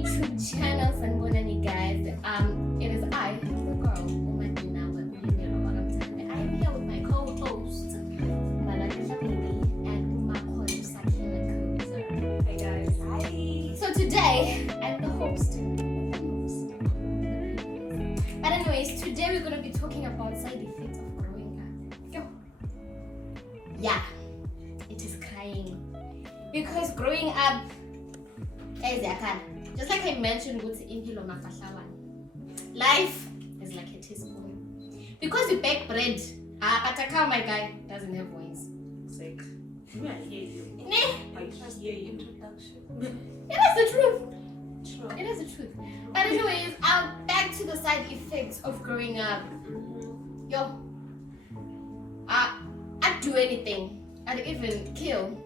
YouTube channel, Sanbonani guys. It is I, the girl who might be now, but you know what I'm telling you. I am here with my co-host, Malaki Baby, and my co-host, Sakina Kuzer. Hey guys. Hi. So today, I'm the host. But anyways, today we're gonna be talking about side effects of growing up. Yo. Yeah, it is crying because growing up. Just like I mentioned, life is like a teaspoon. Because you bake bread, Kataka, my guy, doesn't have voice. Sick. Yeah, I hear you. I just hear you. Introduction. It is the truth. True. It is the truth. But anyways, back to the side effects of growing up. Yo, I'd do anything. I'd even kill.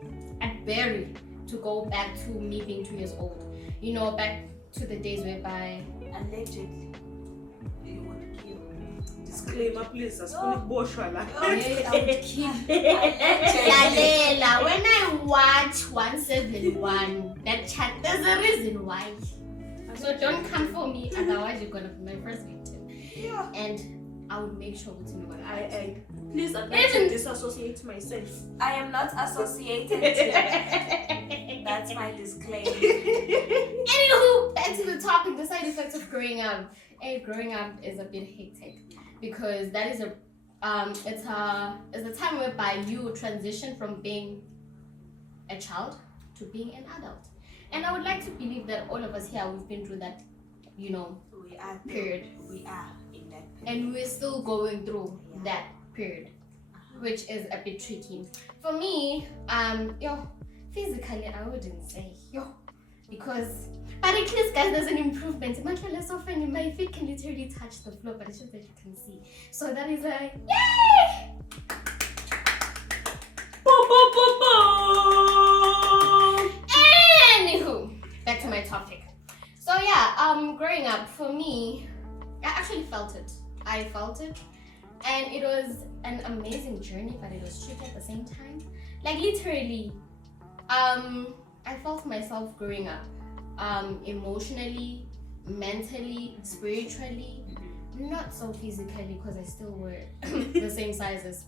I'd bury to go back to me being 2 years old. You know, back to the days whereby Allegedly, you would kill. Disclaimer, please. As Oh. boshwa la. I would kill. Allegedly. Lalela, when I watch 171, that chat, there's a reason why. So don't come for me, otherwise you're gonna be my first victim. Yeah. And I would make sure to know what I please I'd like to disassociate myself. I am not associated to That's my disclaimer. Anywho, back to the topic, the side effects of growing up. Hey, growing up is a bit hectic because that is it's a time whereby you transition from being a child to being an adult. And I would like to believe that all of us here, we've been through that, you know, We are period. We are in that period. And we're still going through that period, which is a bit tricky. For me, physically I wouldn't say, because, but at least guys, there's an improvement. Much often my feet can literally touch the floor, but it's just that you can see. So that is a yay! Anywho, back to my topic. So yeah, growing up for me, I actually felt it. I felt it, and it was an amazing journey, but it was tricky at the same time. Like literally, I felt myself growing up, emotionally, mentally, spiritually, not so physically because I still wear the same sizes.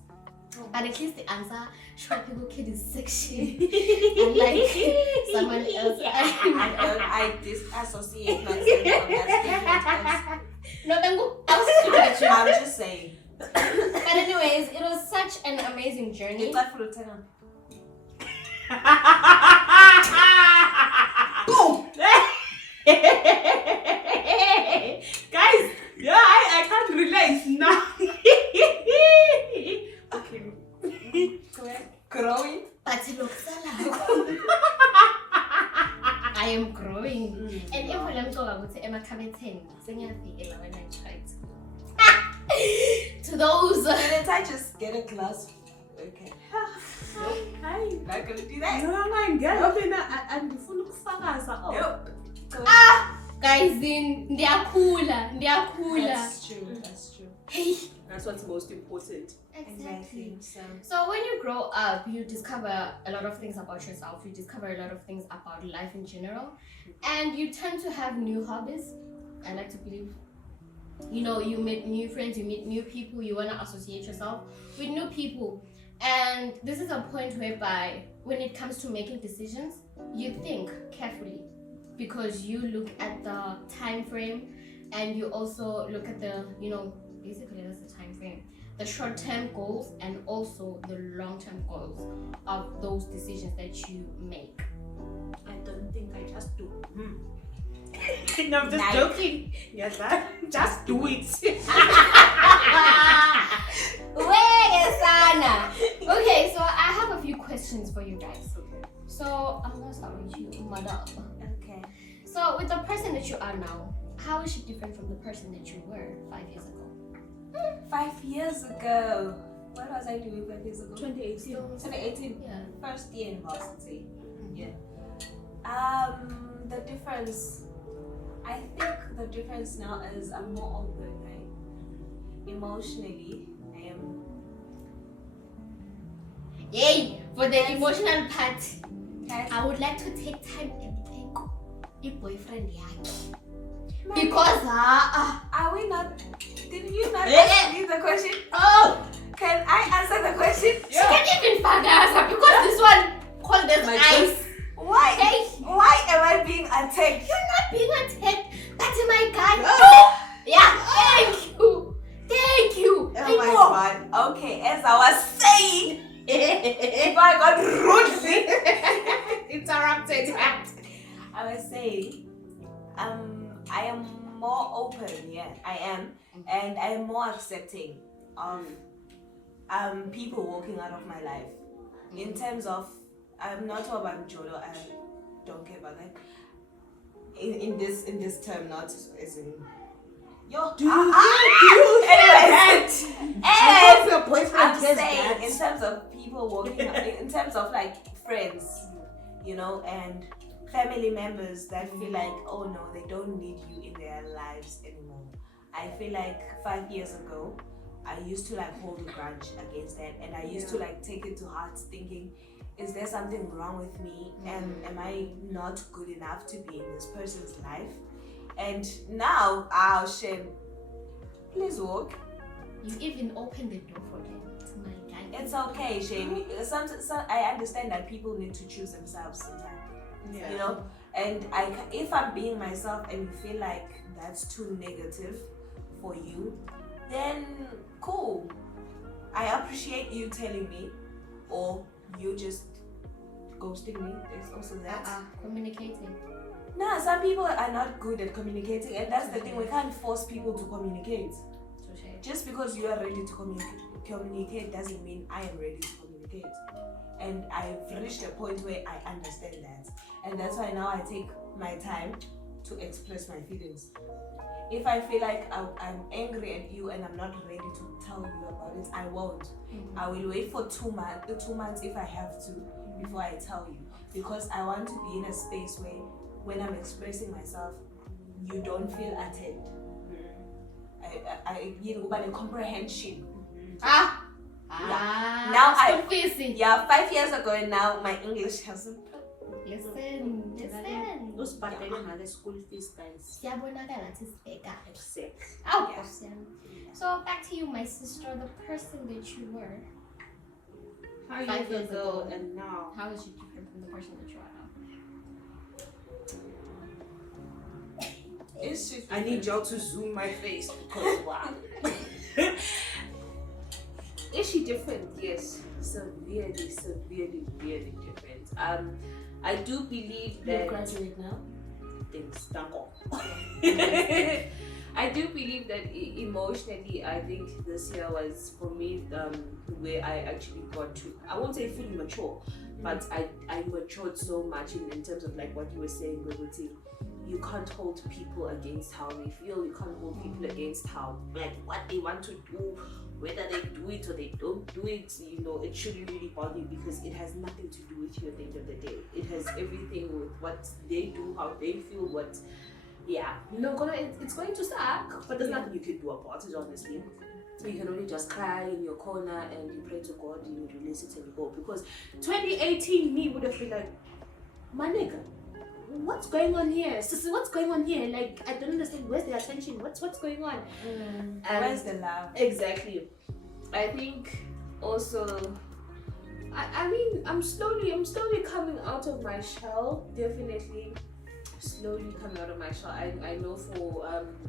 But at least the answer, short people kid is sexy. Unlike someone else. I disassociate myself from that statement. No, I was just looking at you. I'm just saying. But anyways, it was such an amazing journey. It's like for the tenor. Boom! Guys, yeah, I can't relate now. Okay. Growing. But look, I am growing. And if I'm going to Emma Cameton, when I tried to those. Didn't I just get a glass? Okay. Hi. Not gonna do that. No, I'm good. I'm the full of Nope. Guys, ndiyakula. That's true. That's true. Hey. That's what's most important. Exactly. So when you grow up, you discover a lot of things about yourself. You discover a lot of things about life in general, and you tend to have new hobbies. I like to believe. You know, you meet new friends, you meet new people. You wanna associate yourself with new people, and this is a point whereby, when it comes to making decisions, you think carefully because you look at the time frame, and you also look at the, basically that's the time frame. The short-term goals and also the long-term goals of those decisions that you make. I don't think I just do. No, I'm just Nice. joking. Yes, just do it. Okay, so I have a few questions for you guys. Okay. So I'm gonna start with you, madam. Okay. So with the person that you are now, how is she different from the person that you were 5 years ago? 5 years ago. What was I doing 5 years ago? 2018. 2018. Yeah. First year university. Yeah. The difference. I think the difference now is I'm more open, right? Emotionally, I am. Yay! For the emotional part, Okay. I would like to take time and think i-boyfriend yakhe. Because are we not? Did you not ask me the question? oh, Can I answer the question? she can't even fuck us because this one called as My ice. Why? Hey, Why am I being attacked? you're not being attacked. That's my guy. Yeah, thank you. Oh my god. Okay, as I was saying, if I got rudely Interrupted. I was saying, I am more open, yeah, I am, and I am more accepting of people walking out of my life. In terms of, I'm not talking about Jolo, I don't care about that. In this term, not as in yo. Anyways, and your boyfriend I'm says saying that. in terms of people walking out, in terms of like friends, you know, and family members that feel like, oh no, they don't need you in their lives anymore. I feel like 5 years ago, I used to like hold a grudge against that, and I used to like take it to heart, thinking, is there something wrong with me? Am I not good enough to be in this person's life? And now, shame. Please walk. You even opened the door for them. It's my guy. It's okay, shame. I understand that people need to choose themselves sometimes. Yeah. You know, and if I'm being myself and you feel like that's too negative for you, then cool. I appreciate you telling me, or you just ghosting me. There's also that. Communicating. No, some people are not good at communicating, and that's the thing. We can't force people to communicate. Just because you are ready to communicate doesn't mean I am ready to communicate. And I've reached a point where I understand that, and that's why now I take my time to express my feelings. If I feel like I'm angry at you and I'm not ready to tell you about it, I won't. I will wait for 2 months if I have to before I tell you, because I want to be in a space where when I'm expressing myself, you don't feel attacked. I a comprehension. Now Now confusing. 5 years ago, and now my English hasn't. Listen. Usibhadele ngale school fees, guys. Siyabonakala thi sibheka. Upset. Oh, so back to you, my sister, the person that you were. 5 years ago and now. How is you different from the person that you are now? I need y'all to zoom my face because wow. Is she different? Yes, severely different. I do believe that You graduate now? things don't go. I do believe that emotionally, I think this year was for me where I actually got to, I won't say fully mature, but I matured so much in terms of like what you were saying, Goguti. You can't hold people against how they feel. You can't hold people against how, like, what they want to do, whether they do it or they don't do it. You know, it shouldn't really bother you because it has nothing to do with you at the end of the day. It has everything with what they do, how they feel, what. Yeah, you know, it's going to suck, but there's nothing you can do about it, honestly. You can only just cry in your corner and you pray to God, you release it and you go. Because 2018 me would have been like, my nigga, what's going on here? Sissy, what's going on here? Like, I don't understand. Where's the attention? What's going on? Where's the love? Exactly. I think also, I mean, I'm slowly coming out of my shell. Definitely, slowly coming out of my shell. I know for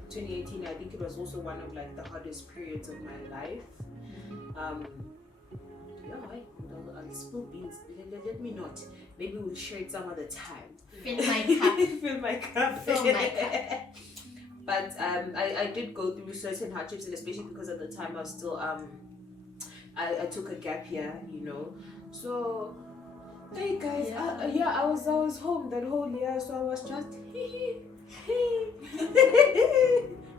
2018, I think it was also one of like the hardest periods of my life. I'll spill beans. Let me not. Maybe we'll share it some other time. Fill my cup. Fill my cup. Fill my cup. But I did go through certain hardships, and especially because at the time I was still I took a gap year, you know. So hey guys, I was home that whole year, so I was just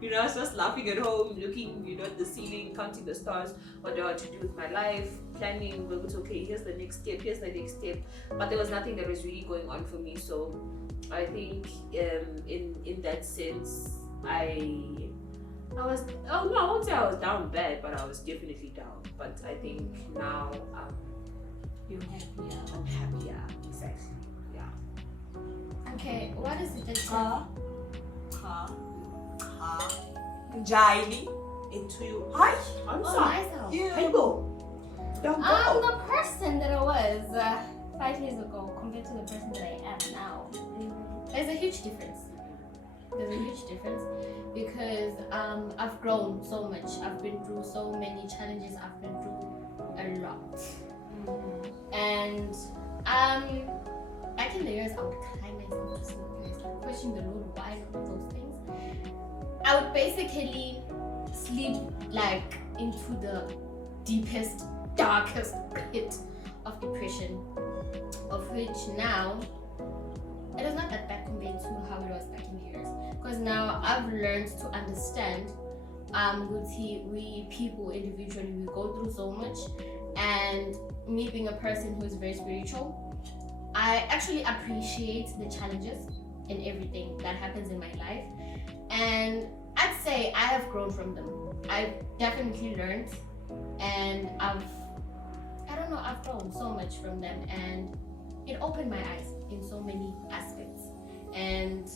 you know, I was just laughing at home, looking, you know, at the ceiling, counting the stars, what do I want to do with my life, planning, okay, here's the next step, but there was nothing that was really going on for me. So I think in that sense, I was, I won't say I was down bad, but I was definitely down. But I think now You're happier. I'm happier, exactly, yeah. Okay, what is it that Car. Jaili. Into you. Hi. Oh, myself. You. How you go? Don't I'm go. the person that I was 5 years ago compared to the person that I am now. There's a huge difference. There's a huge difference because I've grown so much. I've been through so many challenges. I've been through a lot. And back in the years, I would cry myself to sleep and I started questioning the Lord why all those things. I would basically sleep like into the deepest, darkest pit of depression, of which now it is not that bad compared to how it was back in the years. Because now I've learned to understand we people individually, we go through so much, and me being a person who is very spiritual, I actually appreciate the challenges and everything that happens in my life, and I'd say I have grown from them. I've definitely learned, and I've grown so much from them, and it opened my eyes in so many aspects, and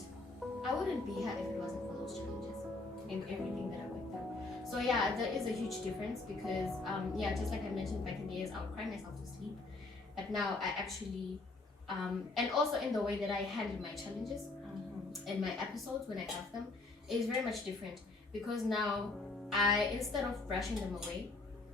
I wouldn't be here if it wasn't for those challenges and everything that I went through. So yeah, there is a huge difference because just like I mentioned, back in the years I would cry myself to sleep, but now I actually and also in the way that I handle my challenges and my episodes when I have them is very much different, because now instead of brushing them away,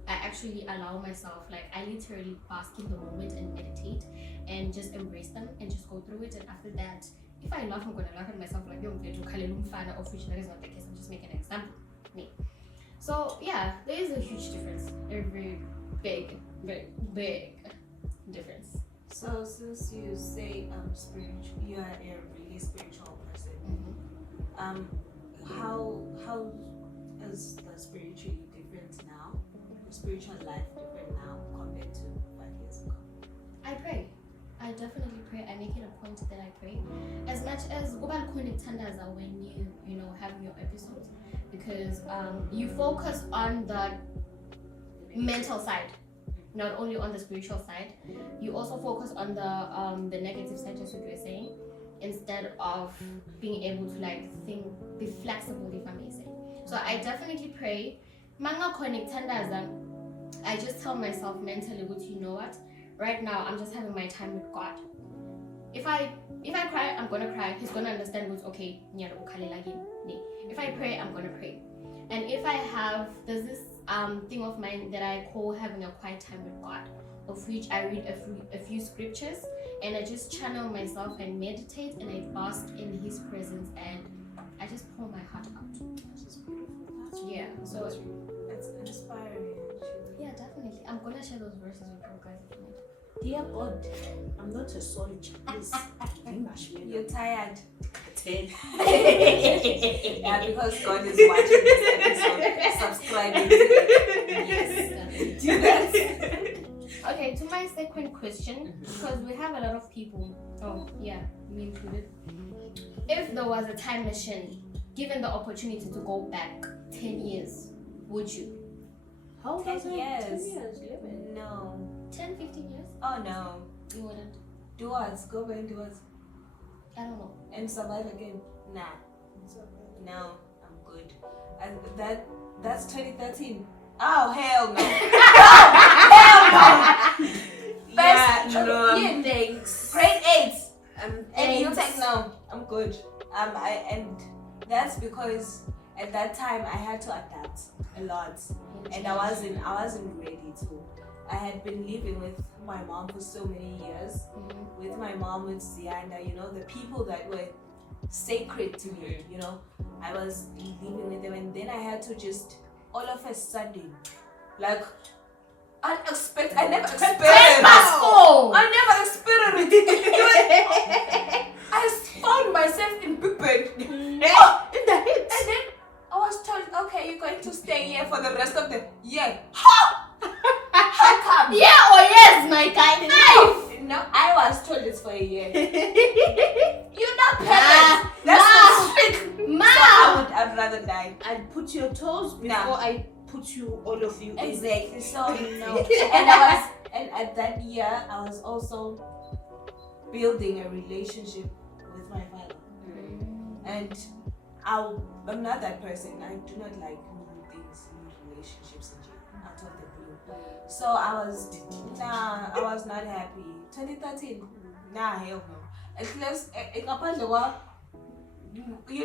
I actually allow myself, like I literally bask in the moment and meditate and just embrace them and just go through it. And after that, if I laugh, I'm gonna laugh at myself like, of which that is not the case. I'm just making an example. Me. So yeah, there is a huge difference. A very big difference. So since you say spiritual, you are a really spiritual person. How is the spiritually different now? The spiritual life different now compared to 5 years ago? I pray. I definitely pray. I make it a point that I pray. As much as when you have your episodes, because you focus on the mental side, not only on the spiritual side. You also focus on the negative side, just what you were saying, instead of being able to be flexible, if I may say. So I definitely pray. Manga connect I just tell myself mentally, you know what? Right now, I'm just having my time with God. If I cry, I'm gonna cry. He's gonna understand what's okay. If I pray, I'm gonna pray. And if there's this thing of mine that I call having a quiet time with God, of which I read a few scriptures and I just channel myself and meditate and I bask in His presence and I just pour my heart out. This is beautiful. Yeah, so it's inspiring. Yeah, definitely. I'm gonna share those verses with you guys if you need. Dear God, I'm not a soldier. Please, you're tired. Yeah, Yeah, because God is watching this episode, subscribing. Yes, do that. Okay, to my second question, because we have a lot of people. Oh, yeah, me included. If there was a time machine, given the opportunity to go back 10 years, would you? How 10 was it? years. 10 years, 11. No. 10, 15 years? Oh no. You wouldn't? Do what? Go back and do what? I don't know. And survive again? Nah. No, I'm good. And that's 2013. Oh hell no. Hell no. Yeah, First, no. yeah, thanks. Grade 8. And you Thanks. take no. I'm good. And that's because at that time I had to adapt a lot. And I wasn't ready to. I had been living with my mom for so many years. With my mom, with Zianda, the people that were sacred to me, I was living with them, and then I had to just all of a sudden, like unexpected. I never experienced. I found myself in Big Bed. In the hits. And then I was told, okay, you're going to stay here for the rest of the year. How come? Yeah or yes, my guy. No, I was told it's for a year. You're not parents. That's not strict. Ma. So I'd rather die. I'd put your toes before I put you, all of you, Exactly. So no. And at that year, I was also building a relationship with with my father. And I'm not that person. I do not like new things, new relationships out of the blue. So I was not happy. 2013, hell no. At least, you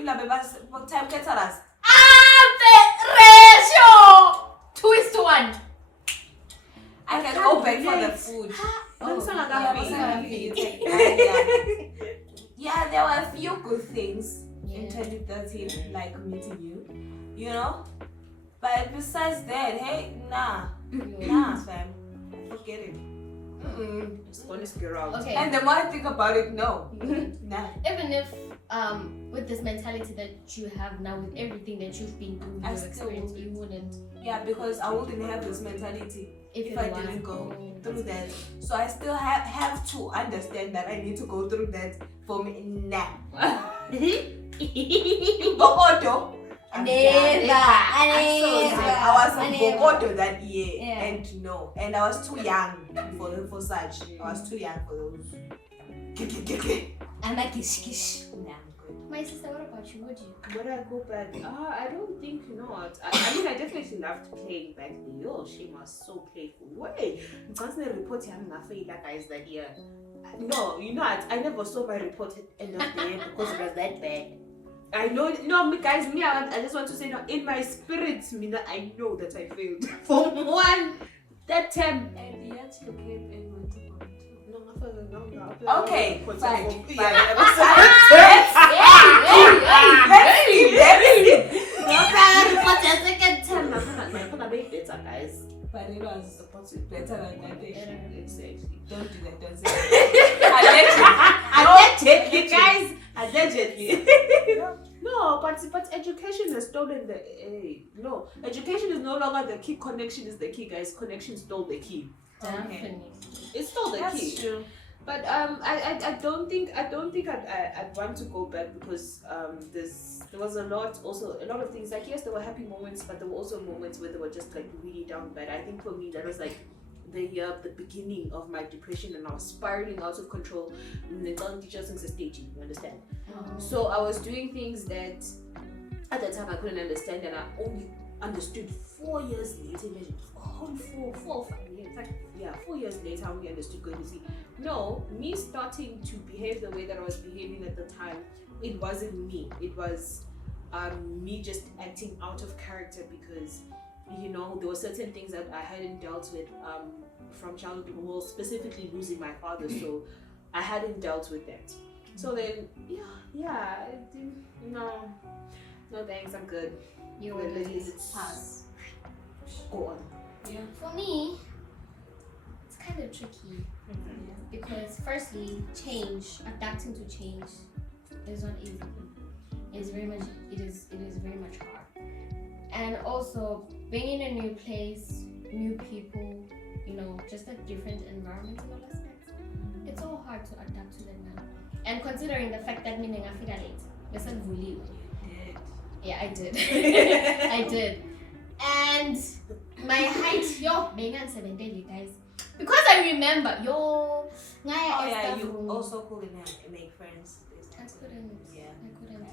know, time gets at us. Ratio 2:1. I can go back for the food. Yeah, there were a few good things in 2013, like meeting you, you know. But besides that, hey, nah, fam, forget it. Just gonna scare out. Okay. And the more I think about it, no, nah. Even if with this mentality that you have now, with everything that you've been through, I your still experience, wouldn't. you wouldn't. Yeah, because I wouldn't have this mentality if I didn't go through that. So I still have to understand that I need to go through that for me. Nah. Bokoto. I was in Bokoto that year, and I was too young for such. I was too young for those. I'm a kish. Nah, good. My sister, what about you? Would you? Would I go back? I don't think not. I mean, I definitely loved playing back then. Yo, she was so playful. Wait, I'm constantly reporting I'm not feeling that guys that year. No, you know, I never saw my report at end of the year because it was that bad. I know, no, guys, me, I just want to say, no, in my spirit, I know that I failed. From one, that time. And yet you came and went to Bokoto. No. Okay, fine. Guys. But it was better than that day. Exactly. Don't do that. Don't say Allegedly, guys. Allegedly. No, but education has stolen the. No, education is no longer the key. Connection is the key, guys. Connection stole the key. Definitely. It stole the key. That's true. But I don't think I'd want to go back because there was a lot of things, like, yes, there were happy moments, but there were also moments where they were just like really down bad. I think for me that was like the beginning of my depression, and I was spiraling out of control. And they don't teach us things staging, you understand? So I was doing things that at the time I couldn't understand, and I only understood 4 years later. Imagine, whole 4 or 5 years. Like, 4 years later I only understood going to see. No, me starting to behave the way that I was behaving at the time, it wasn't me. It was me just acting out of character because, you know, there were certain things that I hadn't dealt with from childhood, well, specifically losing my father, so I hadn't dealt with that. So then, no thanks, I'm good. You will pass. Go on. Yeah. For me, it's kind of tricky because firstly, adapting to change is not easy. It is very much hard. And also being in a new place, new people, you know, just a different environment in all aspects. It's all hard to adapt to them now. And considering the fact that meaning I feel late, yeah, I did. I did. And my height, being on 70, guys. Because I remember, you also couldn't make friends. I couldn't. Yeah. I couldn't.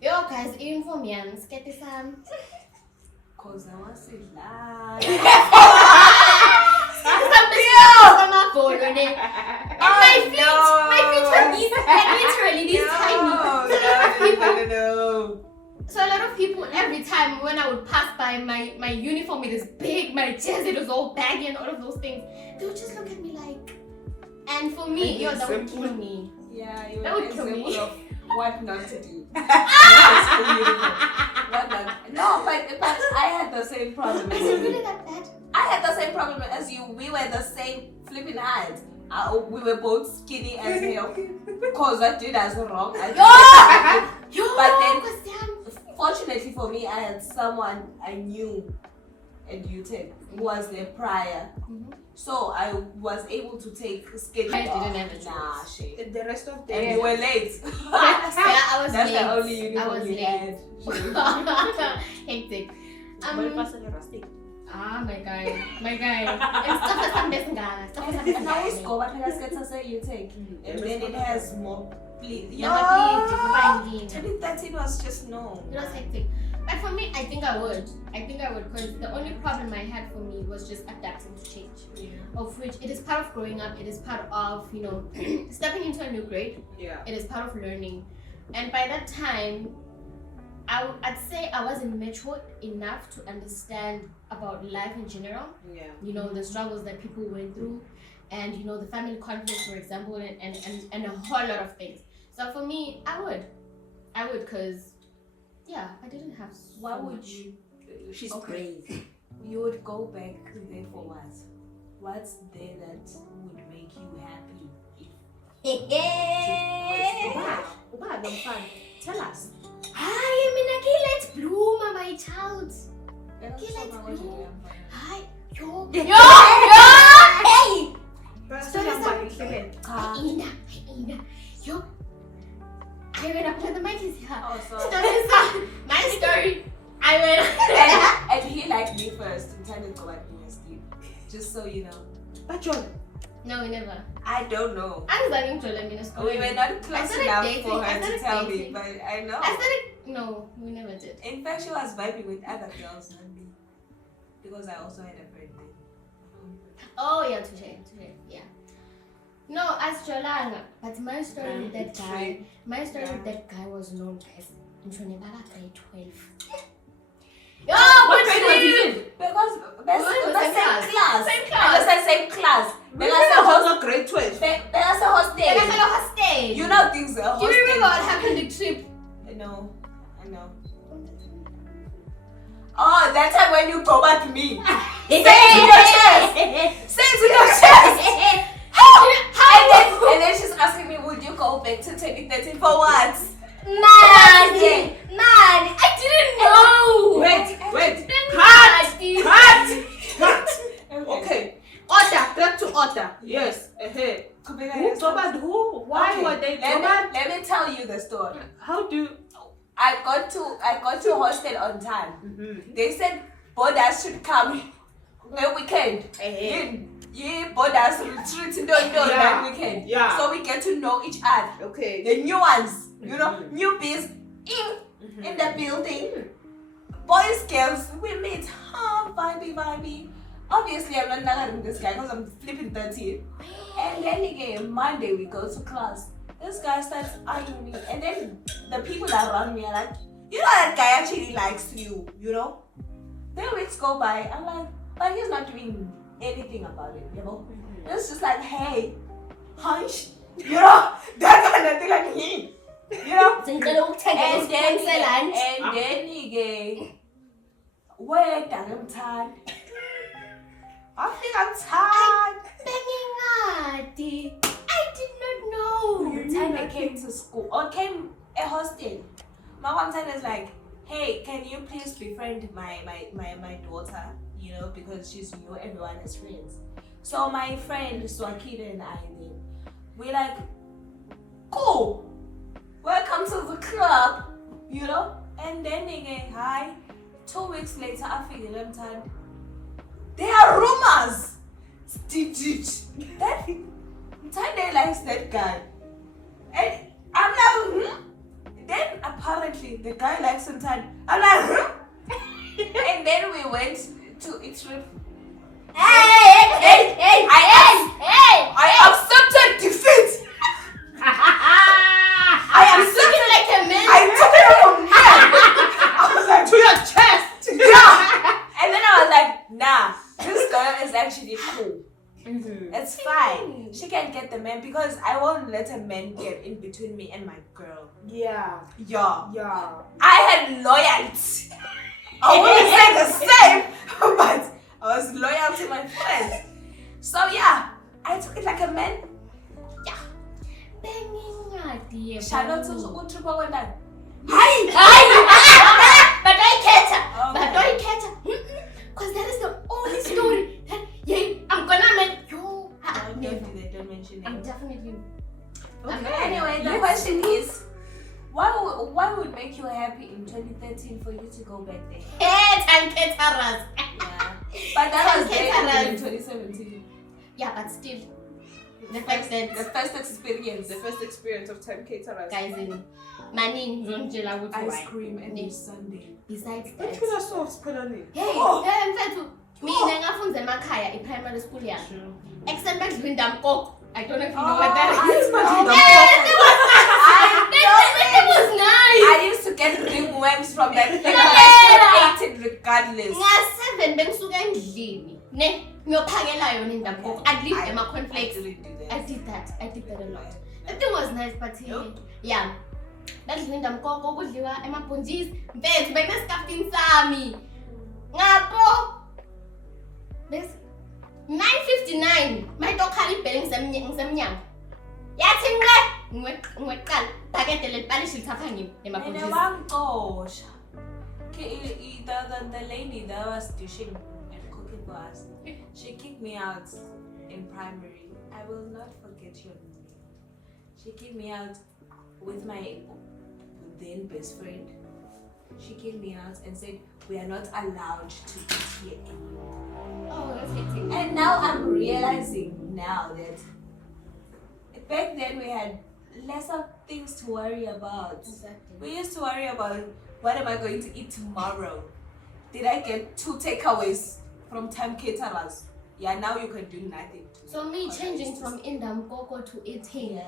Yo, guys, inform me and get this Cause I want to my feet were these, literally these tiny. No. So a lot of people, every time when I would pass by my uniform, it is big, my chest, it was all baggy and all of those things, they would just look at me like, and for me, that would kill me. Yeah, that would kill me. Of what not to do. No, but I had the same problem as Is it you. really that bad? I had the same problem as you. We were the same flipping height. We were both skinny as hell. Cause I did as wrong. But then, fortunately for me, I had someone I knew at UTEC who was there prior. So I was able to take skinny. I didn't have a choice. Nah, shit. The rest of the And you were late. I was That's late. the only uniform I was you late. had. Hectic. My guy. And stuff like that. And now it's go, but let's get to say UTEC. And then it has more Please. Number 3, 2013 was just no. it was hectic. But for me, I think I would because the only problem I had for me was just adapting to change. Yeah. Of which it is part of growing up, it is part of, stepping into a new grade, Yeah. it is part of learning. And by that time, I'd say I wasn't mature enough to understand about life in general. Yeah. The struggles that people went through, and the family conflicts, for example, and a whole lot of things. So for me, I would because I didn't have so Why would much. you? She's Okay. brave. You would go back there for what? What's there that would make you happy? Uba, no fun. Tell us. Hi, let's bloom, my child. Let's Hi, yo, Yeah. hey, Car. Ina, yo. I went up to the mic is here. Oh, sorry. Story, my story. I went. and he liked me first. Intended to like me as Steve. Just so you know. But John. No, we never. I don't know. I'm learning to let me know. We were not close started enough dating. for I her to started tell me, dating. but I know. No, we never did. In fact, she was vibing with other girls, not me. Because I also had a friend there. Oh yeah, touche, yeah. No, as Jolanga, but my story with that guy, was known as Nchonebaba grade 12. Yo, What grade was he in? Because that's We were the same same class. class. Same And class. the same class. I was a grade 12. That's a hostel. hostel. You know things are Do hostel. you remember what happened the trip? No, I know. Oh, that time when you go back to me. Say it to your chest. Say it to your chest. And then she's asking me, would you go back to 2013 for what? Man, I didn't know. Wait. Cut. Cut. Okay. Order. Back to order. Yes. Who told who? Why Okay, were they let me tell you the story. How do? I got to hostel on time. They said boarders should come a weekend. Yeah, boarders retreat that weekend. Yeah. So we get to know each other. Okay. The new ones, newbies in the building. Boys, girls, we meet. Vibey. Obviously, I'm not nagging this guy because I'm flipping 13. And then again, Monday we go to class. This guy starts arguing me, and then the people around me are like, that guy actually likes you, Then weeks go by, I'm like, but he's not doing anything about it, It's just like, hey, hunch, that kind of thing, like he, and then again, wait, I'm tired. I think I'm tired. I did not know. The time I came to school or came a hostel, my one time is like, hey, can you please befriend my daughter? Because she's new, everyone is friends. So my friend Swakita and I, we're like, cool, welcome to the club, And then again, hi. 2 weeks later, I figure I'm tired. There are rumors. That Tande likes that guy. And I'm like, Then apparently the guy likes him Tande. I'm like, And then we went to a trip. Hey! I accepted defeat. I accepted like a man. I took it from here. I was like, To your chest. yeah. And then I was like, nah, this girl is actually cool. It's fine. She can get the man because I won't let a man get in between me and my girl. Yeah. Yeah. I had loyalty. I wouldn't say the same, but I was loyal to my friends. So yeah, I took it like a man. Shout out to Utripa when that. But I catch her. Because that is the only story that I'm gonna make you. They don't mention I'm it. definitely. Okay. Anyway, the question is, what would make you happy in 2013 for you to go back there? And caterers. Yeah. But that was Okay, there in Sarah. 2017. Yeah, but still. The fact that the first experience. The first experience of Time Caterers. guys in Manin Ronjela would Ice cream every Sunday. Besides But that, you are so spelling. hey, mfethu mina ngafunza emakhaya i-primary school yami. Except bedlula indamkoko. I don't know if you know what that is. It was nice. I used to get ringworms from that thing, but I still ate it regardless. Nga-7 bengisuka endlini. Ne, ngiyophakela yona indamkoko. I'd leave them a cornflakes. didn't do that. I did that a lot. The thing was nice, but yeah. Bedlula indamkoko kudliwa emabhonjisi. Mfethu bekunesikafini sami. Ngapho. Bese 9:59 mayitokhala ibhele ngisemnyango yathi ngiweqala bhakede lelipalishi lithapha ngimi emabhonjisi. The lady that was dishing and cooking for us, she kicked me out in primary. I will not forget your name. She kicked me out with my then best friend. She kicked me out and said, we are not allowed to eat here anymore. Oh, that's hectic. And now I'm realizing now that back then we had lesser things to worry about. Exactly. We used to worry about what am I going to eat tomorrow? Did I get 2 takeaways from Time Caterers? Yeah, now you can do nothing. So me changing from indamkoko to eating.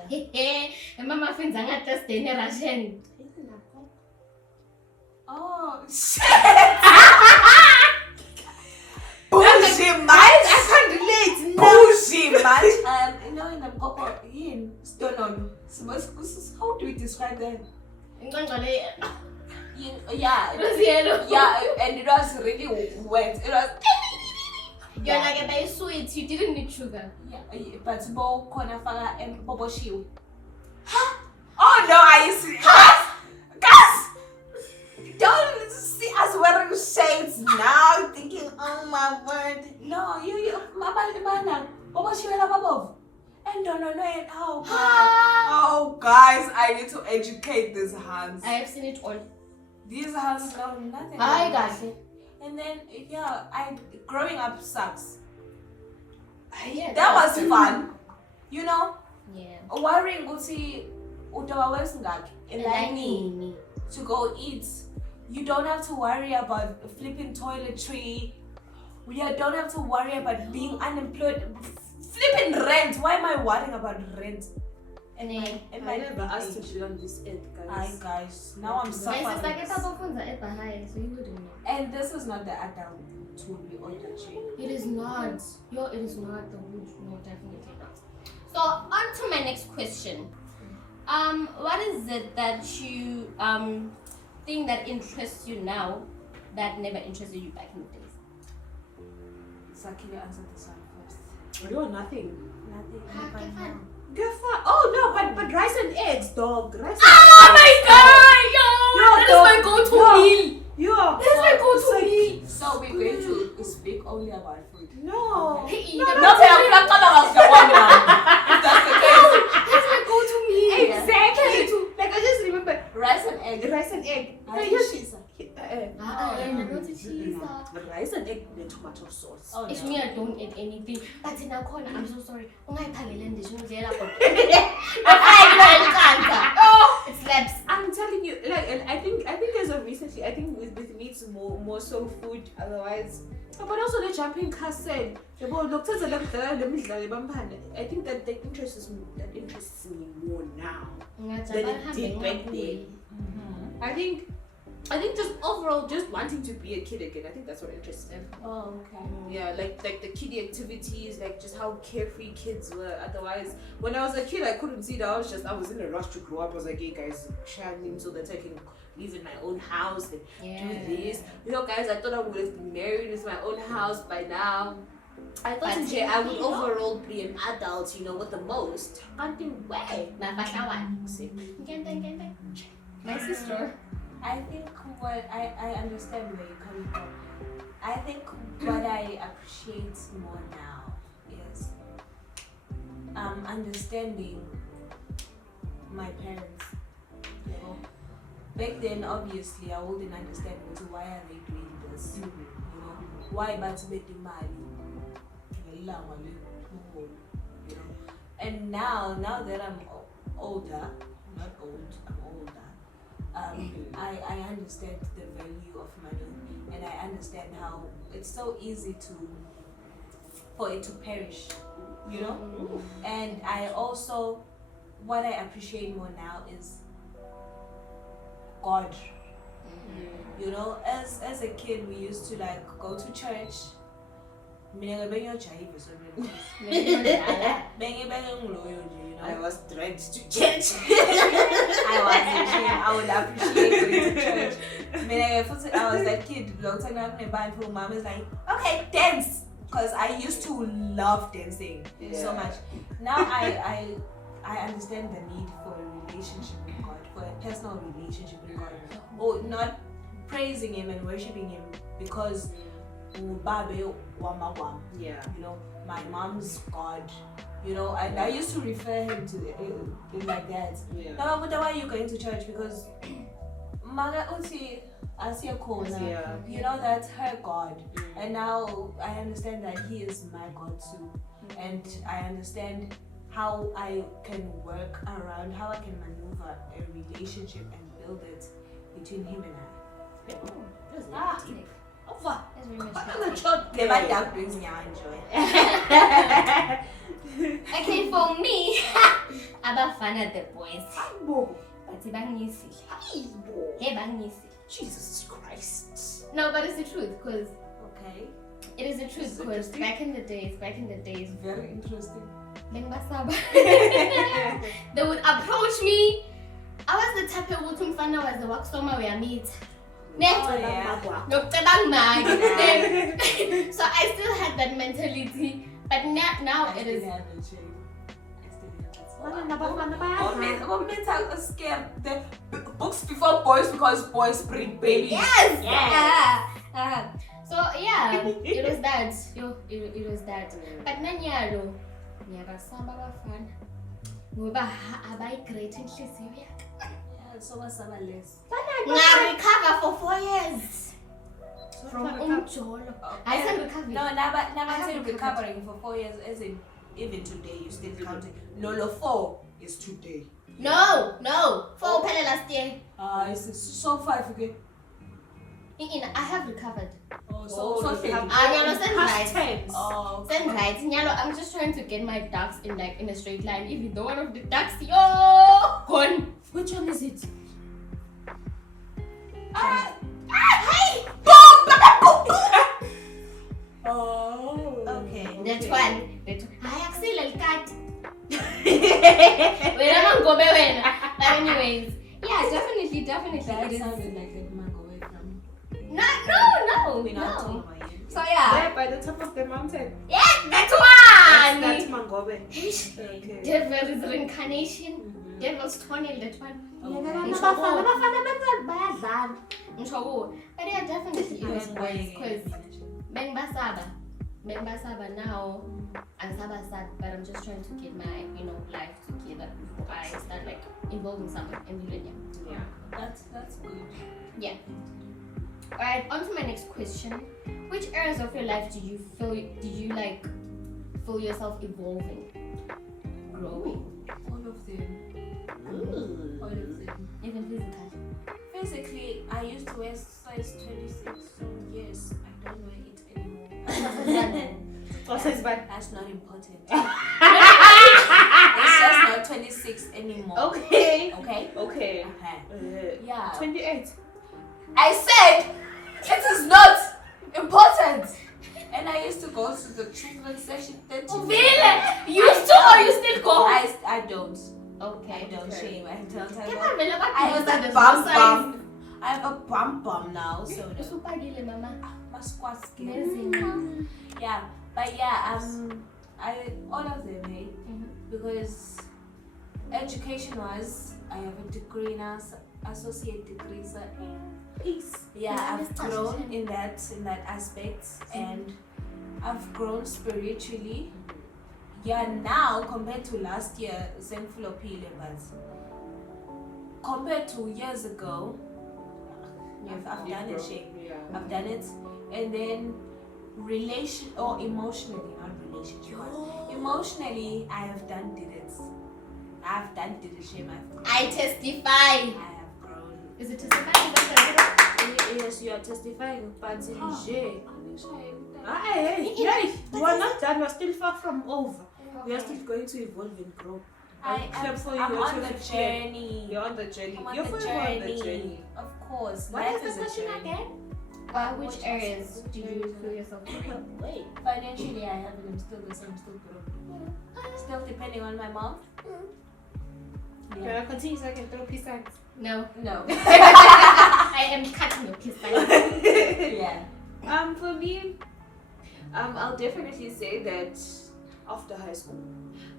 And mama finds I'm not just in Russian. Oh shit! Bullshit, man! I can't relate. Bullshit, man! You know, in the coco, stone on. How do we describe that? Yeah, and it was really wet. It was. You're like a very sweet. You didn't need sugar. Yeah, but bo kona fanga and bobo shiu. Oh no, I see. Guys, don't see us wearing shades now, thinking, oh my word. No, you, mama, bobo shiu la bobo. And don't know it. Oh, guys, I need to educate these hands. I have seen it all. These hands know nothing. I got it. And then, yeah, growing up sucks. Yeah, That was fun. You know? Yeah. Worrying Gucci in to go eat. You don't have to worry about flipping toiletry. You don't have to worry about being unemployed. Flipping rent. Why am I worrying about rent? And I never asked to be on this earth, guys. Guys, now I'm suffering. My sister so you wouldn't know. And this is not the adult tool we all touching. It is not. It is not the wood. No, definitely not. So on to my next question. What is it that you think that interests you now that never interested you back in the days? Sakila answer this one first. You are nothing. Nothing. Get fat. Oh no, but rice and eggs, dog. Rice and Oh my god! That is my go-to meal. Yeah. That is my go-to meal. So we're going to speak only about food. No. Hey, No, that's the case. That's my go-to meal. Exactly. Like I just remember Rice and egg. rice and egg. Rice and egg with tomato sauce. Oh, It's no. me, I don't eat anything. But in a corner, I'm so sorry. Oh, it slaps. I'm telling you, like, and I think as of recently, I think with me it's more so food. Otherwise, but also the jumping cassette. I think that interests me more now than it did back then. I think just overall, just wanting to be a kid again. I think that's what interests me. Oh, okay. Yeah, like the kiddie activities, like just how carefree kids were. Otherwise, when I was a kid, I couldn't see that. I was in a rush to grow up. I was like, hey guys, shining so that I can live in my own house and do this. You know, guys, I thought I would have been married with my own house by now. I thought I would overall be an adult, you know, with the most. Can't do way. My sister. I think what I understand where you're coming from. I think what I appreciate more now is understanding my parents. You know, back then obviously I wouldn't understand why are they doing this. You know, why but you know, And now that I'm older, not old, I'm older. I understand the value of money, and I understand how it's so easy for it to perish, you know. And I also, what I appreciate more now is God. You know, as a kid, we used to like go to church. Mina benyo jive so many. I was dragged to church. I would appreciate going to church. I was that kid. Mom is like, okay, dance, because I used to love dancing so much. Now I understand the need for a relationship with God, for a personal relationship with God, or not praising Him and worshiping Him because you know, my mom's God, you know, and I used to refer him to it like that. Now, but why are you going to church? Because Maga Uti Asia Kona, you know, that's her God. And now I understand that He is my God too. And I understand how I can work around, how I can maneuver a relationship and build it between Him and I. That's very much Never that brings me joy. Okay, for me, Abafana the boys. But Jesus Christ. no, but it's the truth, because Okay, it is the truth, because back in the days, very interesting. they would approach me. I was the type of woman who was the work somewhere we meet. Oh, yeah. So I still had that mentality, but now it is. Scared. The books before boys because boys bring babies. Yes. Yeah. So yeah, it was that. It was that. But nanyalo, niyabasamba bafana. Ngoba abayi-great inhliziyo yakhe. So what's our list? I recover for 4 years from umjolo. I said recovery. No, never said recovering for 4 years. As in, even today you still counting. No, 4 is today. No. 4 pele last year. It's so 5 again. I have recovered. So Nyalo, send right. Tense. Send right. Nyalo, I'm just trying to get my ducks in a straight line. Even though one of the ducks, gone. Which one is it? Hey! Okay. That one. I accelerate cat. But anyways, yeah, definitely. That It is. sounded like a man away from. No. So yeah. There by the top of the mountain. Yeah, that one. That's Mangobe. Okay. Devil's reincarnation. Devil's tunnel, that one. But yeah, definitely it was boys, because Beng Basaba now, I'm sad, but I'm just trying to get my, life together before I start like involving someone in millennium. Yeah. That's good. Yeah. Alright, on to my next question. Which areas of your life did you feel yourself evolving, growing? All of them. Even physically. Basically, I used to wear size 26, so yes, I don't wear it anymore. That's not important. It's just not 26 anymore. Okay. Okay? Yeah. 28. I said it is not important. And I used to go to the treatment session. Really? You used to or you still go? I don't. Okay. I don't shame. I don't. I have a bum. I have a bum now, so my squat skin. Yeah, but yeah, all of them, hey, because education-wise, I have a degree now, associate degree, so yeah, I've grown in that aspect, and I've grown spiritually. Yeah, now compared to last year, same philopile, but compared to years ago, I've done it, Shane. Yeah. I've done it, and then emotionally, not relationship was. Emotionally, I have done it. I've done it. Shame. I testify. I have grown. Is it testify? Is that Yes, you are testifying, but Hey, you are not done. You are still far from over. We are still going to evolve and grow. I'm for you, on you're the 15. journey. You're on the journey. I'm on You're the forever on the journey. Of course. What Life is the a question journey. again? which areas do you feel yourself growing? Wait. Financially, I haven't. I'm still the same. Still growing. Still depending on my mom. Can I continue so I can throw peace signs? No. No. I am cutting your piece. Yeah. For me, I'll definitely say that after high school.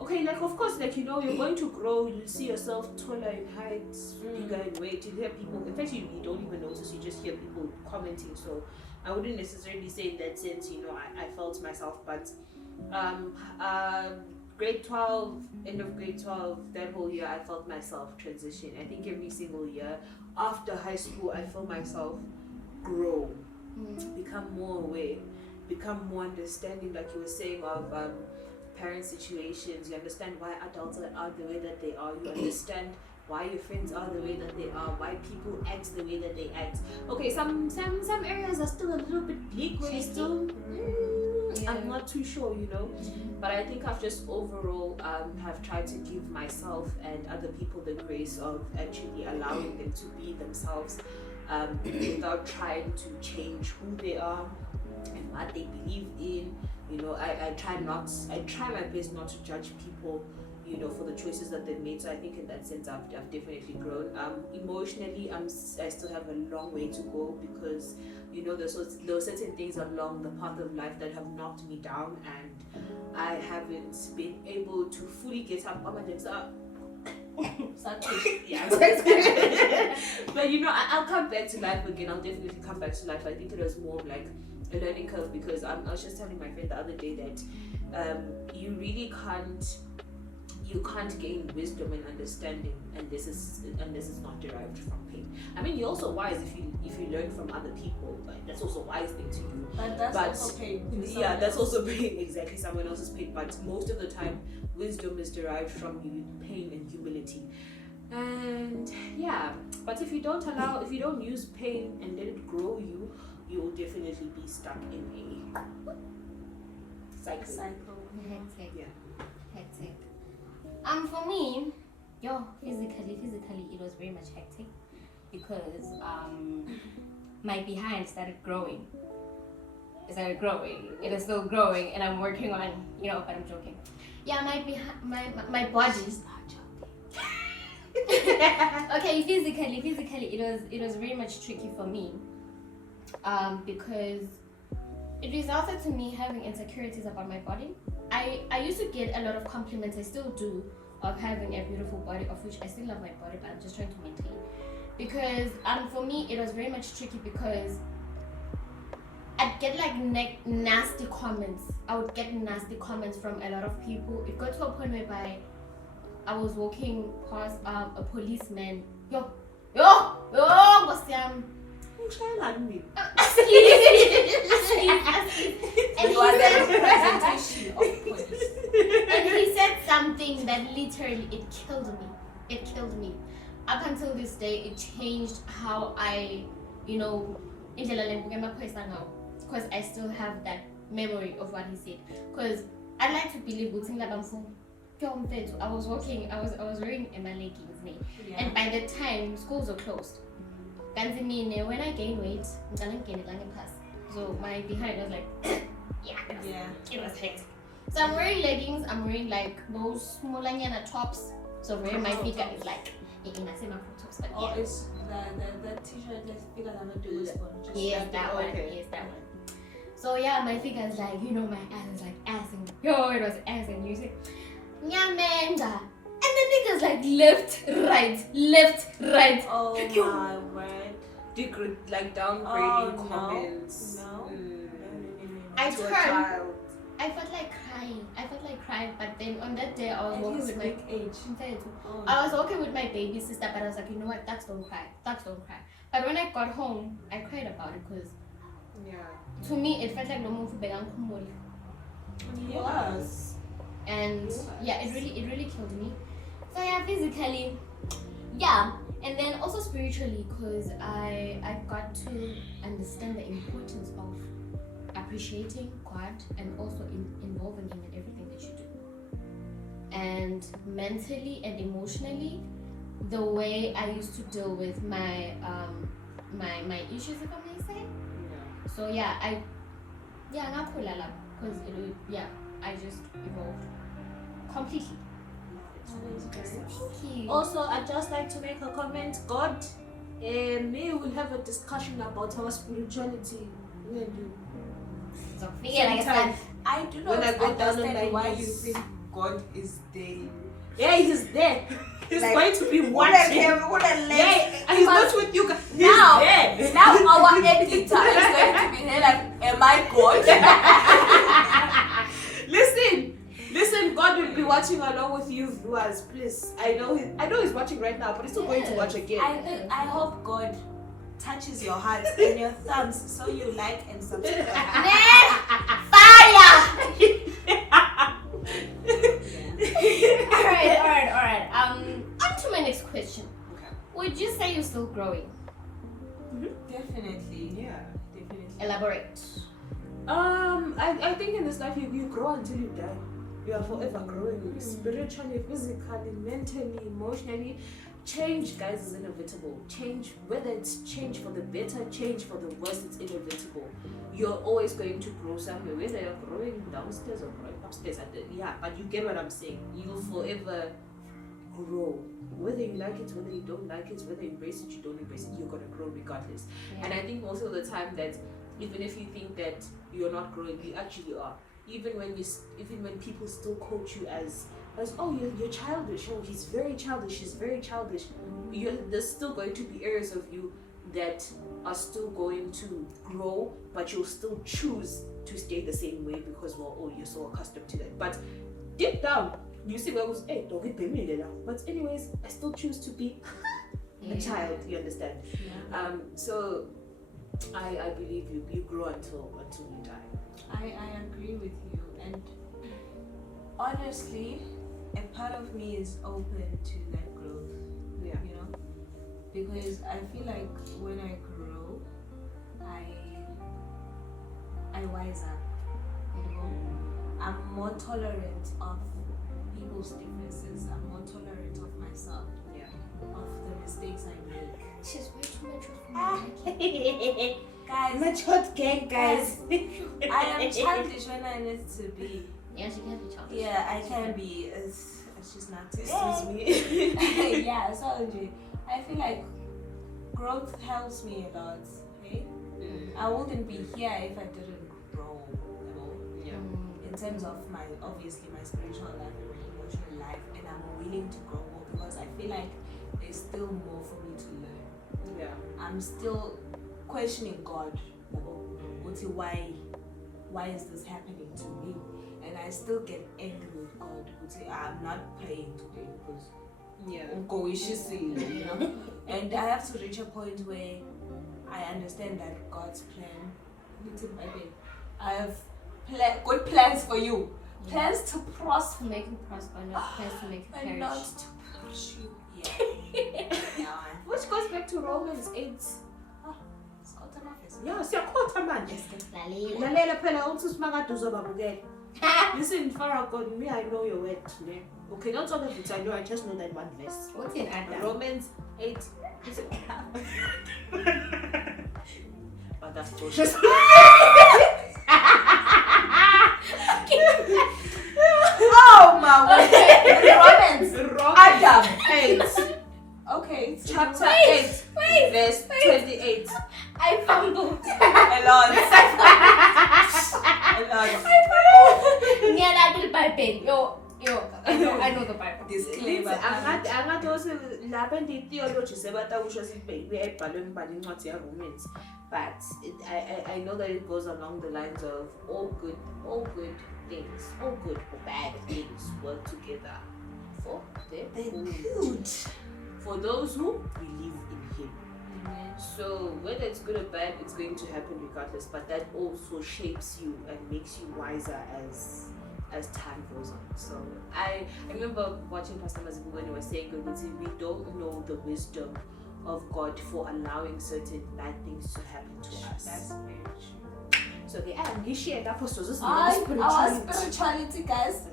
Okay, like of course, like you're going to grow. You'll see yourself taller in height, bigger in weight. You hear people. In fact, you don't even notice. You just hear people commenting. So I wouldn't necessarily say in that sense. I felt myself, but grade 12, end of grade 12, that whole year, I felt myself transition. I think every single year after high school, I felt myself grow, become more aware, become more understanding, like you were saying, of parent situations. You understand why adults are the way that they are. You understand why your friends are the way that they are, why people act the way that they act. Okay, some areas are still a little bit bleak where you still I'm not too sure, but I think I've just overall have tried to give myself and other people the grace of actually allowing them to be themselves without trying to change who they are and what they believe in. I try my best not to judge people for the choices that they've made. So I think in that sense I've definitely grown. Emotionally, I still have a long way to go because there are certain things along the path of life that have knocked me down, and I haven't been able to fully get up on my legs up. Yeah. But I'll come back to life again. I'll definitely come back to life. I think it was more of like a learning curve because I was just telling my friend the other day that you really can't gain wisdom and understanding, and this is not derived from pain. I mean, you're also wise if you learn from other people, but that's also a wise thing to do. But that's also pain. Yeah, that's also pain. Exactly, someone else's pain. But most of the time, wisdom is derived from pain and humility. And yeah, but if you don't use pain and let it grow you, will definitely be stuck in a cycle. Hectic. Yeah. Hectic. For me, physically, it was very much hectic because my behind started growing. It started growing. It is still growing, and I'm working on, but I'm joking. Yeah, my body. Okay, physically, it was very much tricky for me, because it resulted to me having insecurities about my body. I used to get a lot of compliments, I still do, of having a beautiful body, of which I still love my body, but I'm just trying to maintain. Because for me, it was very much tricky because I'd get like nasty comments. I would get nasty comments from a lot of people. It got to a point whereby I was walking past a policeman. Yo, Gosiam. And he said something that literally it killed me. Up until this day, it changed how I, because I still have that memory of what he said. Because I like to believe I was wearing my leggings, and by the time schools were closed, when I gained weight, so my behind was like, it was hectic. So I'm wearing leggings, I'm wearing like those small tops, so where my figure is like, tops, but yeah. It's the t-shirt like figure I'm doing this one. Yes, that one. So yeah, my figure is like, my ass is like assing. It was assing. You say, Nyamenda. And the niggas like left, right. Oh my word. Like downgrading comments. No. I turned. I felt like crying, but then on that day I was walking with my age. I was walking with my baby sister, but I was like, you know what, that's don't cry. But when I got home, I cried about it because to me it felt like no move began kumoli. Yes. And yeah, it really killed me. So yeah, physically, yeah, and then also spiritually, because I got to understand the importance of appreciating God and also involving Him in everything that you do. And mentally and emotionally, the way I used to deal with my my issues, if I may say. So yeah, because I just evolved completely. Thank you. Also, I'd just like to make a comment. God, me will have a discussion about our spirituality. Me and you. So Sometimes, I do when not I go down on understand my why you knees. think God is there. Yeah, he's there. He's Like, going to be What watching. a He's not with you guys. He's Now- there. Now our editor is going to be there like, am I God? Listen, God will be watching along with you viewers, please. I know he's watching right now, but he's still going to watch again. I hope God touches your heart and your thumbs so you like and subscribe. Fire! Alright. On to my next question. Okay. Would you say you're still growing? Definitely. Yeah. Definitely. Elaborate. I think in this life you grow until you die. You are forever growing spiritually, physically, mentally, emotionally. Change, guys, is inevitable. Change, whether it's change for the better, change for the worse, it's inevitable. You're always going to grow somewhere, whether you're growing downstairs or growing upstairs. But you get what I'm saying. You'll forever grow. Whether you like it, whether you don't like it, whether you embrace it, you don't embrace it, you're gonna grow regardless. Yeah. And I think most of the time that even if you think that you're not growing, you actually are. Even when people still coach you as oh, you're childish, oh, he's very childish, she's very childish, there's still going to be areas of you that are still going to grow, but you'll still choose to stay the same way because, well, oh, you're so accustomed to that. But deep down, you see where I was, hey, don't get paid. But anyways, I still choose to be a child, you understand? Yeah. So I believe you grow until you die. I agree with you, and honestly, a part of me is open to that growth. Yeah. You know, because I feel like when I grow, I wise up. You know, I'm more tolerant of people's differences. I'm more tolerant of myself. Yeah. Of the mistakes I make. She's way too mature for me. Guys, Matured gang, guys. I am childish when I need to be. Yeah, she can be childish. Yeah, I can be. She's not. Excuse me. Yeah, so I feel like growth helps me a lot. Okay? I wouldn't be here if I didn't grow. You know? Yeah. In terms of my spiritual life and my emotional life, and I'm willing to grow more because I feel like there's still more for me to learn. Yeah. I'm still questioning God. Why is this happening to me? And I still get angry with God. I'm not praying today because you know. And I have to reach a point where I understand that God's plan. I have good plans for you. Plans to prosper. To make you prosper, not plans to make you And perish. not to push you. Yeah. Which goes back to Romans 8. Yeah, siyakhotha manje. Lalela phela uthi simakade uzobabukela. Listen, Farah God, me, I know your word. Okay, not all of it, I know, I just know that one verse. What's in Adam? Romans 8. But that's bullshit. Oh my word. Romans Adam. 8. Okay. Chapter Wait, 8. Verse 28. I fumbled. A lot. Yeah, that Bible. Yo, I know the Bible. Disclaimer. Angathi also lapha theology sebatasho sithi uyayibhala imibhalo incwadi ya Romans, but I know that it goes along the lines of all good things, all good or bad things work together for the good, for those who believe in Him. So whether it's good or bad, it's going to happen regardless. But that also shapes you and makes you wiser as time goes on. So I remember watching Pastor Mazibu when he was saying, we don't know the wisdom of God for allowing certain bad things to happen to us. That's very true. So okay, I'm share that for Our spirituality, guys.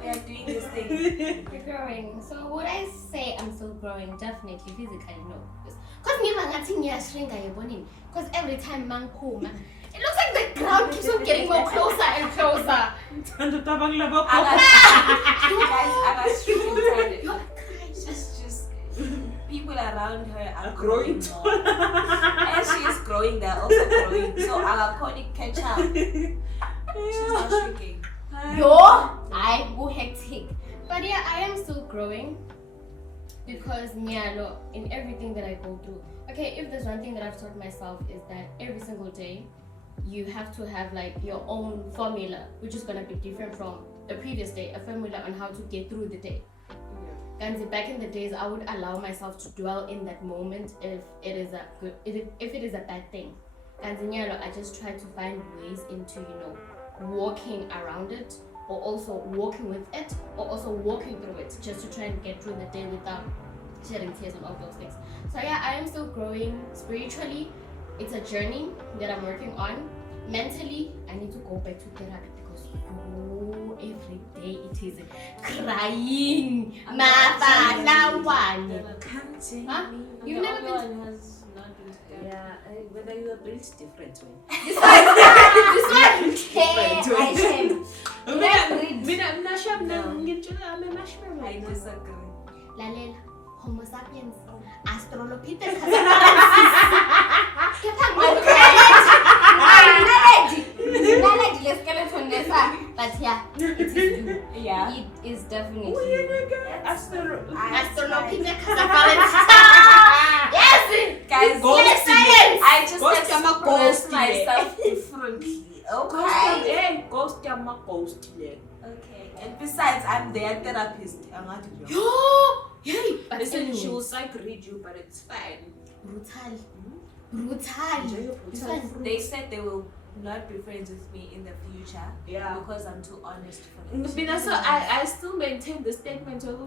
We are doing this thing. You're growing. So would I say I'm still growing? Definitely. Physically, no. Because every time man come, it looks like the ground keeps on getting more closer and closer. Guys, just people around her are growing more. As she is growing, they're also growing. So our conic catch up. She's not shrinking. Yo, I go hectic. But yeah, I am still growing because Nyalo, in everything that I go through. Okay, if there's one thing that I've taught myself is that every single day you have to have like your own formula, which is gonna be different from the previous day, a formula on how to get through the day. And back in the days, I would allow myself to dwell in that moment if it is a good, if it is a bad thing. And I just try to find ways into walking around it, or also walking with it, or also walking through it, just to try and get through the day without shedding tears and all those things. So yeah, I am still growing spiritually. It's a journey that I'm working on. Mentally, I need to go back to therapy because every day it is crying. Huh? You've never been to... Yeah, whether you are built different way. This one. I disagree. Lalela, Homo sapiens, Australopithecus. But yeah, it is you. Yeah. It is definitely you. Australopithecus. Yes! Guys, Yes, science! I just express myself differently. Okay. Okay. And besides, I'm their therapist. I'm not your. Yo! Yay! But Listen, she anyway, will psych read you, but it's fine. brutal. They said they will not be friends with me in the future. Yeah. Because I'm too honest for them. So I still maintain the statement of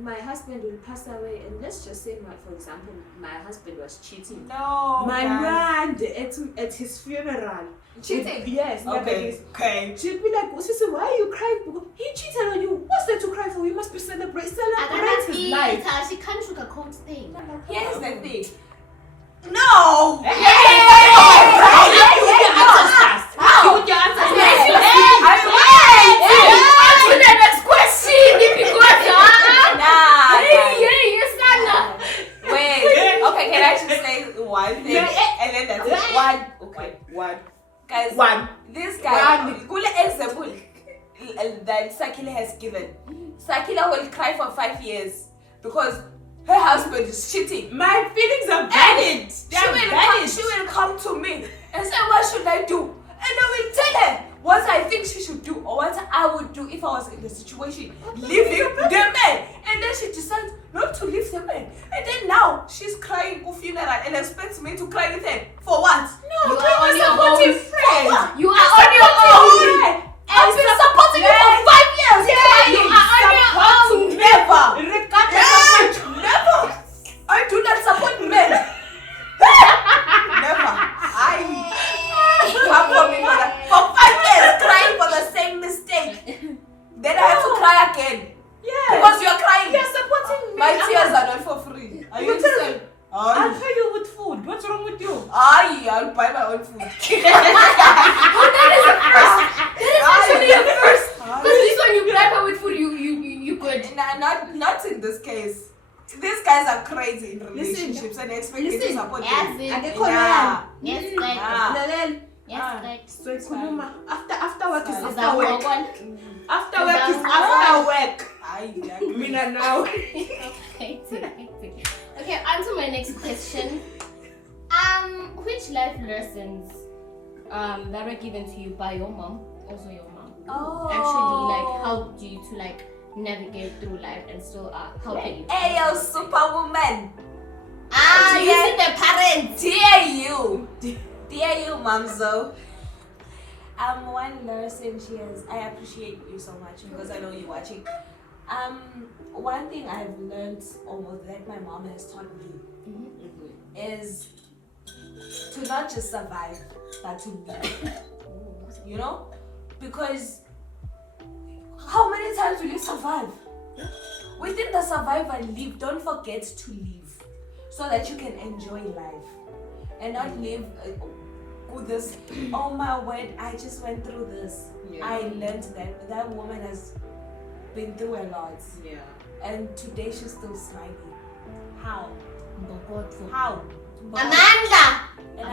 my husband will pass away, and let's just say, for example, my husband was cheating. No. My man at his funeral. Cheating? Yes. Okay. She'd be like, Sissy, why are you crying? Because he cheated on you. What's there to cry for? You must be celebrate his life. She can't sugarcoat things. Here's the thing. No! Okay, can I just say one thing? And then that's it. One. Guys, this guy, good example that Sakila has given. Sakila will cry for 5 years because her husband is cheating. My feelings are valid. She will come to me and say, what should I do? And I will tell her what I think she should do or what I would do if I was in the situation. Leaving the man. And then she decides not to leave the man. And then now she's crying at funeral and expects me to cry with her. For what? No, you are on your own. You are on your own. I've been supporting you for 5 years. You are on your own. Never. Never. I do not support men. Never. Come for me for that. For 5 years crying for the same mistake. Then I have to cry again. Yeah. Because you're crying. You're supporting me. My tears are not for free. Are you saying? I'll pay you with food. What's wrong with you? I'll buy my own food. That is actually a first. Because this one you bribe her with food, you could. Not in this case. These guys are crazy in relationships and they expect me to support them. After work is Is after that work. one? After work is after work. Mina now. Okay, on to my next question. Which life lessons that were given to you by your mom, also your mom, actually like helped you to like navigate through life and still are helping you. Hey, yo, superwoman. Ah, you Dear- see the parents. Dear you, Mamzo. One lesson she has. I appreciate you so much because I know you're watching. One thing I've learned, or that my mom has taught me, is to not just survive, but to live. You know, because how many times will you survive? Within the survival, live. Don't forget to live, so that you can enjoy life, and not live with this. Oh my word! I just went through this. Yeah. I learned that woman has been through a lot, Yeah. and today she's still smiling. How? Mbokotho. How? Amanda! And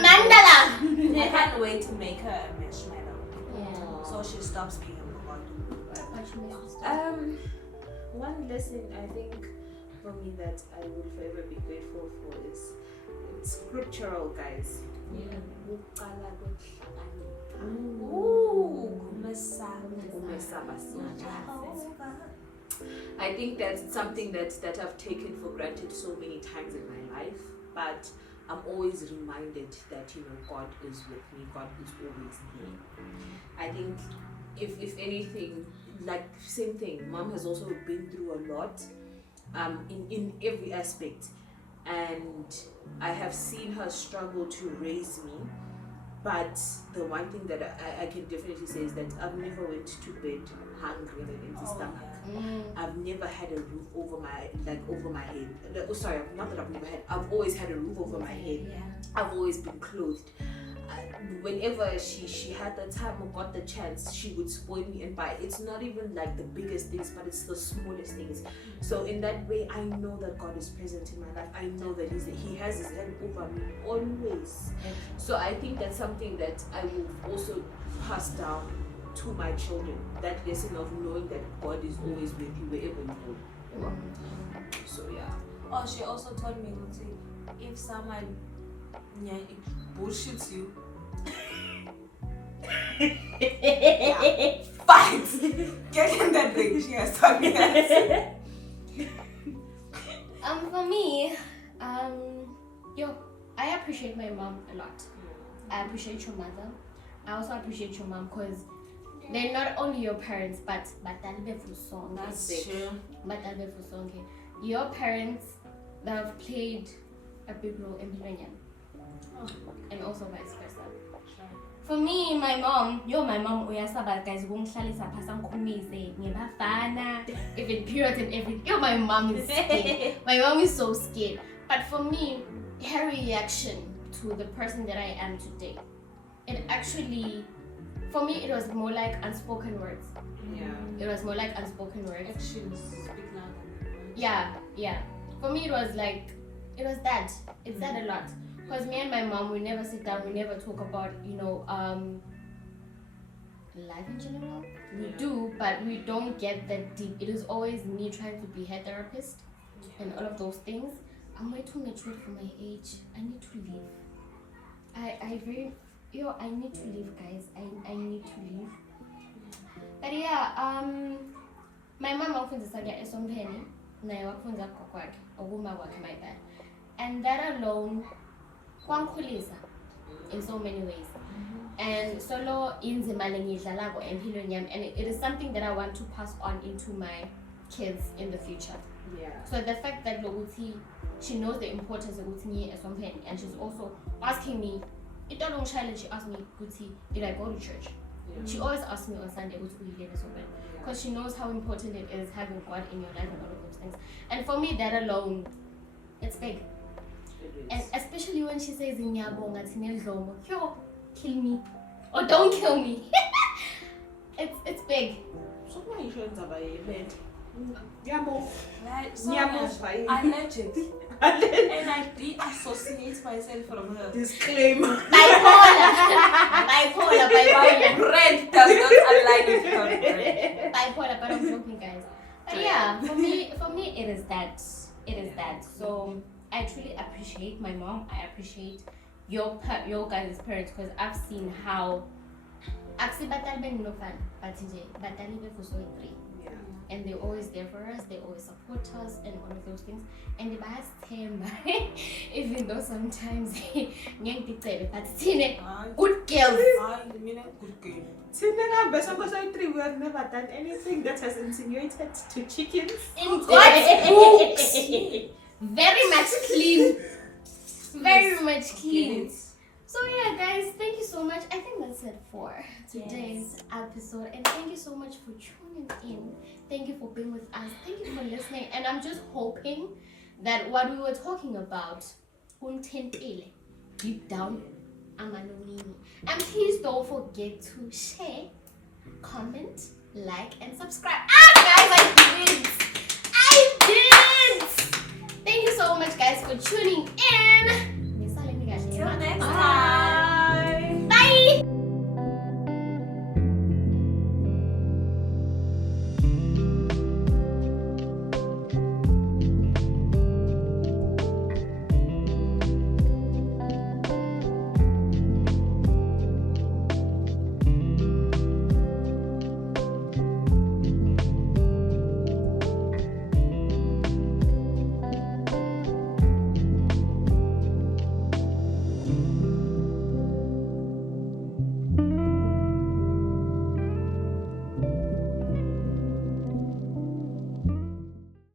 Amandala! I can't wait to make her a marshmallow, Yeah. so she stops being a One lesson I think for me that I will forever be grateful for is it's scriptural, guys. Ooh, I think that's something that I've taken for granted so many times in my life, but I'm always reminded that God is with me. God is always there. I think if anything, like same thing, Mom has also been through a lot, in every aspect, and I have seen her struggle to raise me. But the one thing that I can definitely say is that I've never went to bed hungry with an empty stomach. I've never had a roof over my head. Oh, sorry, not that I've never had. I've always had a roof over my head. I've always been clothed. Whenever she had the time or got the chance, she would spoil me and buy. It's not even like the biggest things, but it's the smallest things. So in that way, I know that God is present in my life. I know that He has His hand over me always. So I think that's something that I will also pass down to my children. That lesson of knowing that God is always with you wherever you go. So yeah. Oh, she also told me, if someone bullshits you, fight. Get in that ring. She has told me that. For me, I appreciate my mom a lot. I appreciate your mother. I also appreciate your mom because they're not only your parents, but That's true. your parents, they have played a big role in Millennium. And also vice versa. For me, my mom, uyasaba guys, even periods and everything. My mom is scared. My mom is so scared. But for me, her reaction to the person that I am today, it actually, for me, it was more like unspoken words. Yeah. It was more like unspoken words. Actions speak louder. Yeah. For me, it was that. It said a lot. Because me and my mom, we never sit down, we never talk about, life in general. We do, but we don't get that deep. It is always me trying to be her therapist and all of those things. I'm way too mature for my age. I need to leave. I need to leave, guys. I need to leave. But yeah, my mom wakufundisa ke esompeni, naye wakufunza kokwakhe, okuma kwakhe, my bad. And that alone kwangikhulisa in so many ways. And solo inzima lengidlalako empilweni yami, and it is something that I want to pass on into my kids in the future. Yeah. So the fact that Loguti, she knows the importance of Guti esompeni, and she's also asking me, she asked me, Guti, did I go to church? Yeah. She always asks me on Sunday, because she knows how important it is having God in your life and all of those things. And for me, that alone, it's big. And especially when she says, yo, kill me. Or don't kill me. It's big. So why you shouldn't have a bed? Right? So I legit. And I de-associate myself from her. Disclaimer. Bipolar. My brain does not align with her brain. Bipolar, but I'm joking, guys. But yeah, for me, it is that. So I truly appreciate my mom. I appreciate your guys' parents, because I've seen how actually batal ben no fan, but batali be for so 3. Yeah. and they're always there for us. They always support us and all of those things. And the bias even though sometimes but good girls. Good game. We have never done anything that has insinuated to chickens. In God's books. Very much clean. Very much clean. So yeah, guys, thank you so much. I think that's it for today's episode, and thank you so much for tuning in. Thank you for being with us. Thank you for listening, and I'm just hoping that what we were talking about, deep down, amanonini. And please don't forget to share, comment, like, and subscribe. Guys, I did. Thank you so much, guys, for tuning in. Till next